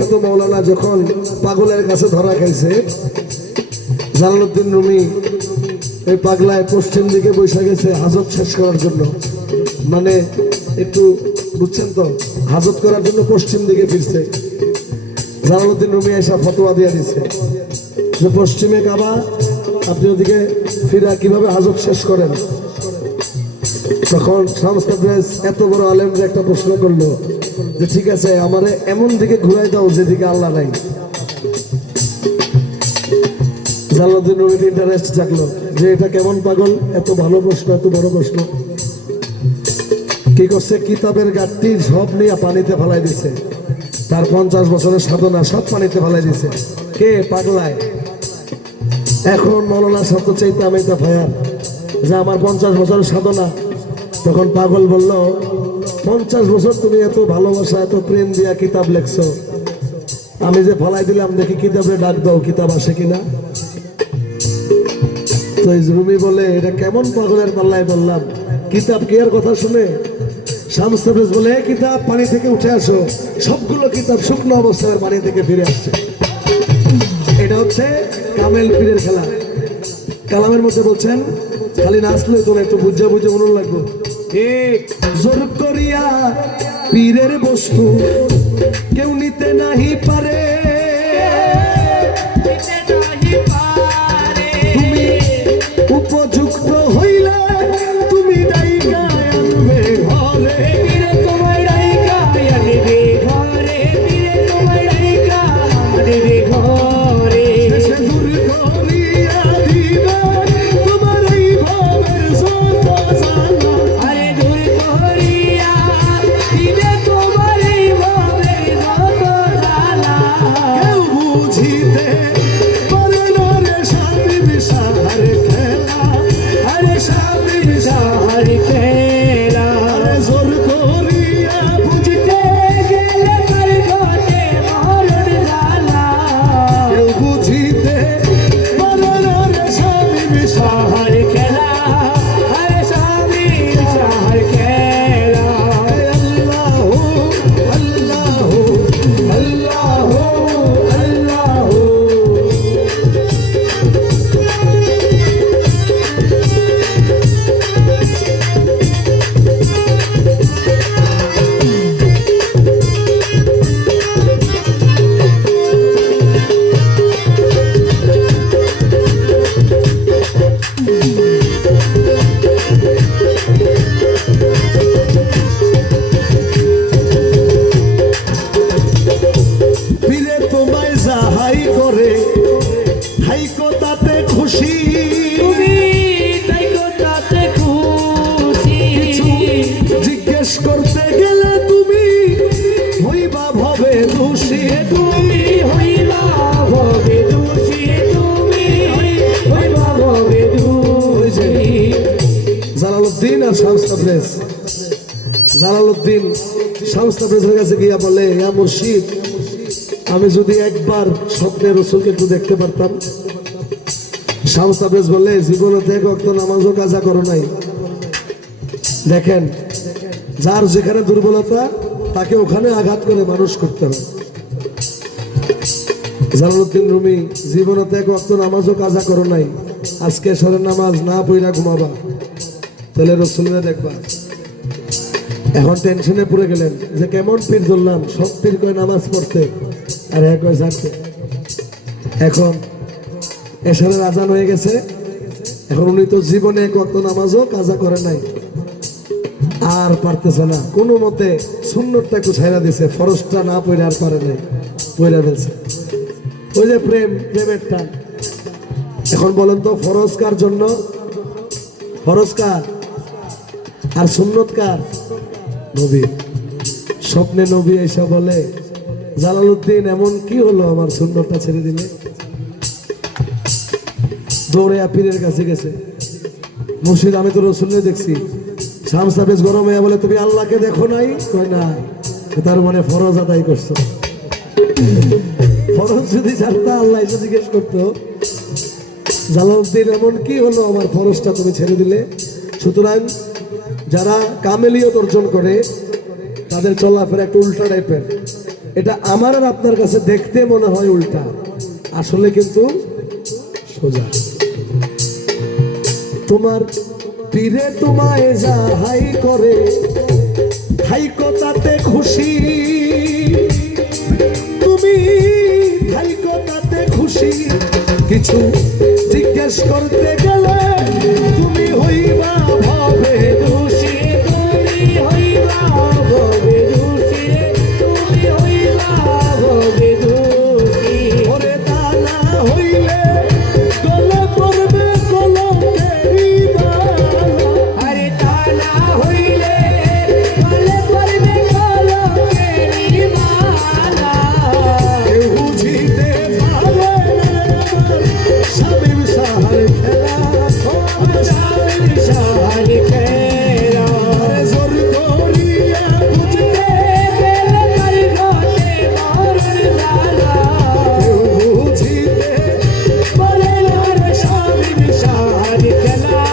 বিখ্যাত মাওলানা যখন পাগলের কাছে ধরা খাইছে, জালালউদ্দিন রুমি এই পাগলায় পশ্চিম দিকে বসে গেছে হাজত শেষ করার জন্য। মানে একটু বুঝছেন তো, হাজত করার জন্য পশ্চিম দিকে ফিরছে। জালালউদ্দিন রুমি এসে ফতোয়া দিয়ে দিছে যে পশ্চিমে কাবা, আপনি ওদিকে ফিরা কিভাবে হাজত শেষ করেন। তখন শামস তাবরেজ এত বড় আলেমরা একটা প্রশ্ন করলো যে ঠিক আছে, আমারে এমন দিকে ঘুরাই দাও যেদিকে আল্লাহ নাই। জালালউদ্দিন রুমির ইন্টারেস্ট জাগলো যে এটা কেমন পাগল, এত ভালো প্রশ্ন, এত বড় প্রশ্ন। কি করছে, কিতাবের গাঁটটি সব নিয়ে পানিতে ফেলাই দিছে। তার 50 বছরের সাধনা সব পানিতে ফেলাই দিছে। কে? পাগলায়। এখন মৌলানা শব্দ চাইতে আমি তা ফায়ার যে আমার 50 বছরের সাধনা। তখন পাগল বলল, 50 বছর তুমি এত ভালোবাসা, এত প্রেম দিয়া কিতাব লেখছো, আমি যে ফলাই দিলাম, দেখি কিতাবে ডাক দাও, কিতাব আসে কিনা। তো রুমি বলে, এটা কেমন পাগলের পাল্লায় বললাম, কিতাব কি এর কথা শুনে? শামস তাবরেজ বলে, কিতাব পানি থেকে উঠে আসো। সবগুলো কিতাব শুকনো অবস্থায় পানি থেকে ফিরে আসছে। এটা হচ্ছে কামেল পীরের খেলা। কালামের মধ্যে বলছেন, খালি নাচলে তো একটু বুঝে বুঝে মনে লাগবে। জোর করিয়া পীরের বস্তু কেউ নিতে নাহি পারে, তুমি উপযুক্ত হইলে তুমি ডাইকা আনবে ঘরে, তোমায় ডাইকা আনবে ঘরে, তোমায় ডাইকা আনবে ঘরে। শেষে দূর করিয়া দিবে তোমার এই ভাবের যত জ্বালা, আরে দূর করিয়া দিবে তোমার এই ভাবের যত জ্বালা। কেউ বুঝিতে পারে না রে স্বামীর সাহার খেলা, আরে স্বামীর সাহার খেলা। আরে জোর করিয়া বুঝিতে গেলে তার ঘটে মরণ জ্বালা, কেউ বুঝিতে পারে না রে স্বামীর সাহার খেলা, আরে স্বামীর সাহার খেলা। আল্লাহু আল্লাহু আল্লাহু আল্লাহু। পীরে তোমায় যাহাই করে হাইকো তাতে খুশি, তুমি তাইকো তাতে খুশি। জিজ্ঞেস করতে গেলে তুমি হইবা ভবে দোষী, তুমি হইবা ভবে দোষী, তুমি হইবা ভবে দোষী। জালালউদ্দিন আর শামস তাবরেজ, জালালউদ্দিন শামস তাবরেজের কাছে গিয়া বলে, ইয়া মুর্শিদ, আমি যদি একবার স্বপ্নে রসুলকে একটু দেখতে পারতাম। শামস তাবরেজ বলে, জীবনে এক ওয়াক্ত নামাজও কাজা করো নাই। দেখেন, যার যেখানে দুর্বলতা তাকে ওখানে আঘাত করে মানুষ করতে হবে। জালালউদ্দিন রুমি, জীবনে এক ওয়াক্ত নামাজও কাজা করো নাই, আজকে এশারের নামাজ না পইরা ঘুমাবা, তাহলে রসুলরা দেখবা। এখন টেনশনে পড়ে গেলেন যে কেমন পীর ধরলাম, সব পীর কয় নামাজ পড়তে আর এক কয় জানতে। এখন এশারের আজান হয়ে গেছে, এখন উনি তো জীবনে এক ওয়াক্ত নামাজও কাজা করে নাই, আর পারতেছে না, কোনো মতে সুন্নতটা একটু ছাইরা দিছে, ফরজটা না পড়ে আর পারে নাই, পড়ে ফেলছে। ওই যে প্রেম, প্রেমের টান। এখন বলেন তো, ফরজ কার জন্য? ফরজ কার আর সুন্নত কার? নবী। স্বপ্নে নবী এসে বলে, জালালউদ্দিন এমন কি হলো আমার সুন্নতটা ছেড়ে দিলে? দৌড়ে পীরের কাছে গেছে, মুর্শিদ আমি তো রসুলকে দেখছি। শামস তাবরেজ গরম হয়ে বলে, তুমি আল্লাহকে দেখো নাই? কয় না। তার মানে ফরজ আদায় করছো। ফরজ যদি জানতা, আল্লাহ এসে জিজ্ঞেস করতো, জালালউদ্দিন এমন কি হলো আমার ফরজটা তুমি ছেড়ে দিলে? সুতরাং যারা কামেলিয়ত অর্জন করে তাদের চলাফেরা একটু উল্টা টাইপের। এটা আমার আর আপনার কাছে দেখতে মনে হয় উল্টা, আসলে কিন্তু সোজা। তোমার পীরে তোমায় যাহাই করে থাইকো তাতে খুশি, তুমি থাইকো তাতে খুশি। কিছু জিজ্ঞেস করতে গেলে তুমি হইবা ভাবে দোষী, তুমি হইবা ভাবে দোষী, তুমি হইবা ভাবে দোষী। ওরে তা না হইলে গলে পড়বে কলঙ্কেরই মালা, আরে তা না হইলে গলে পড়বে কলঙ্কেরই মালা। কেউ বুঝিতে পারে স্বামীর সাহার খেলা, স্বামীর সাহার খেলা। জোর করিয়া বুঝতে গেলে তার ঘটে মরণ জ্বালা। কেউ বুঝিতে পারে না স্বামীর সাহার খেলা,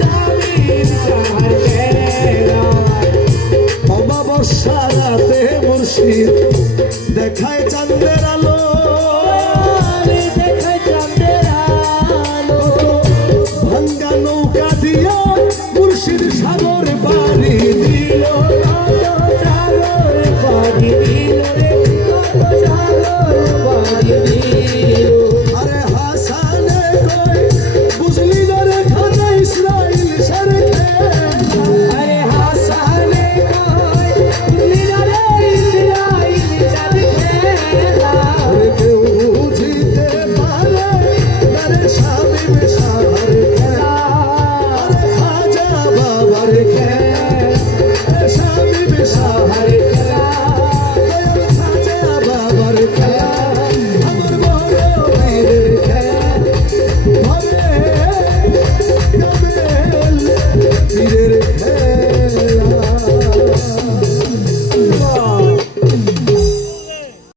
স্বামীর সাহার খেলা। অমাবস্যা রাতে মুর্শিদ দেখায় চাঁদের আলো,